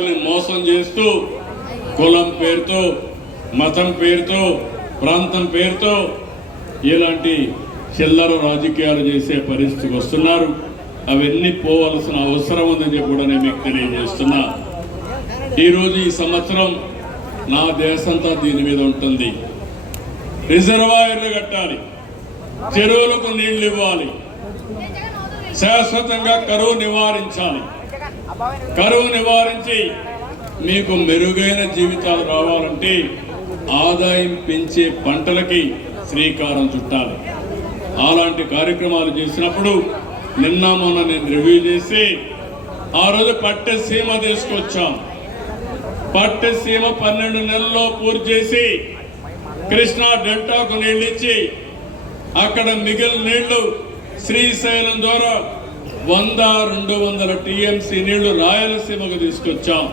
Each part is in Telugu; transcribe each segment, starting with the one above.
మోసం చేస్తూ కులం పేరుతో మతం పేరుతో ప్రాంతం పేరుతో ఇలాంటి చిల్లర రాజకీయాలు చేసే పరిస్థితికి వస్తున్నారు. అవన్నీ పోవలసిన అవసరం ఉందని చెప్పి కూడా నేను మీకు తెలియజేస్తున్నా. ఈరోజు ఈ సంవత్సరం నా దేశంతా దీని మీద ఉంటుంది. రిజర్వాయర్లు కట్టాలి. చెరువులకు నీళ్ళు ఇవ్వాలి. శాశ్వతంగా కరువు నివారించాలి. కరువు నివారించి మీకు మెరుగైన జీవితాలు రావాలంటే ఆదాయం పెంచే పంటలకి శ్రీకారం చుట్టాలి. అలాంటి కార్యక్రమాలు చేసినప్పుడు నిన్న మొన్న నేను రివ్యూ చేసి ఆ రోజు పట్టసీమ తీసుకొచ్చాం. పట్టసీమ పన్నెండు నెలల్లో పూర్తి చేసి కృష్ణా డెల్టాకు నీళ్ళిచ్చి అక్కడ మిగిలిన నీళ్ళు శ్రీశైలం ద్వారా వంద రెండు వందల టీఎంసీ నీళ్ళు రాయలసీమకు తీసుకొచ్చాం.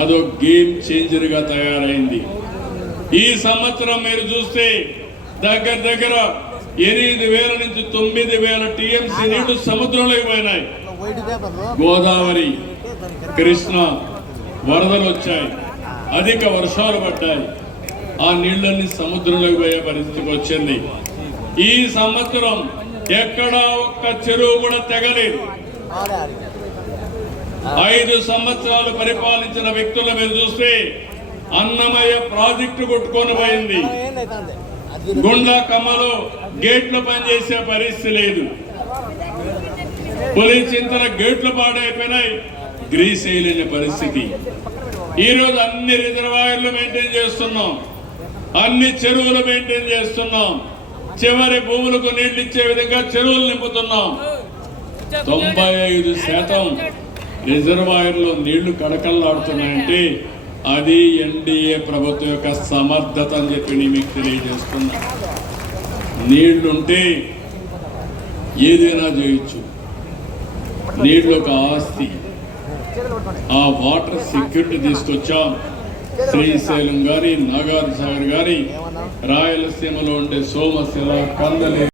అదో గేమ్ చేంజర్గా తయారైంది. ఈ సంవత్సరం మీరు చూస్తే దగ్గర దగ్గర ఎనిమిది వేల నుంచి తొమ్మిది వేల టీఎంసీ నీళ్ళు సముద్రంలోకి పోయినాయి. గోదావరి కృష్ణ వరదలు వచ్చాయి. అధిక వర్షాలు పడ్డాయి. ఆ నీళ్ళన్ని సముద్రంలోకి పోయే పరిస్థితికి వచ్చింది. ఈ సంవత్సరం ఎక్కడా ఒక్క చెరువు కూడా తెగలేదు. ఐదు సంవత్సరాలు పరిపాలించిన వ్యక్తుల మీద చూస్తే అన్నమయ్య ప్రాజెక్టు కొట్టుకొని పోయింది. గుండా కమ్మలో గేట్లు పనిచేసే పరిస్థితి లేదు. పులి చింతన గేట్లు పాడైపోయినాయి. గ్రీస్ వేయలేని పరిస్థితి. ఈరోజు అన్ని రిజర్వాయర్లు మెయింటైన్ చేస్తున్నాం. అన్ని చెరువులు మెయింటైన్ చేస్తున్నాం. చివరి భూములకు నీళ్ళు ఇచ్చే విధంగా చెరువులు నింపుతున్నాం. తొంభై ఐదు శాతం రిజర్వాయర్లో నీళ్ళు కడకల్లాడుతున్నాయంటే అది ఎన్డీఏ ప్రభుత్వం యొక్క సమర్థత అని చెప్పి నేను మీకు తెలియజేస్తున్నా. నీళ్ళుంటే ఏదైనా చేయొచ్చు. నీళ్ళు ఒక ఆస్తి. ఆ వాటర్ సెక్యూరిటీ తీసుకొచ్చాం. శ్రీశైలం గారి నాగార్జున గారి రాయలసీమలో ఉండే సోమశిల కందలి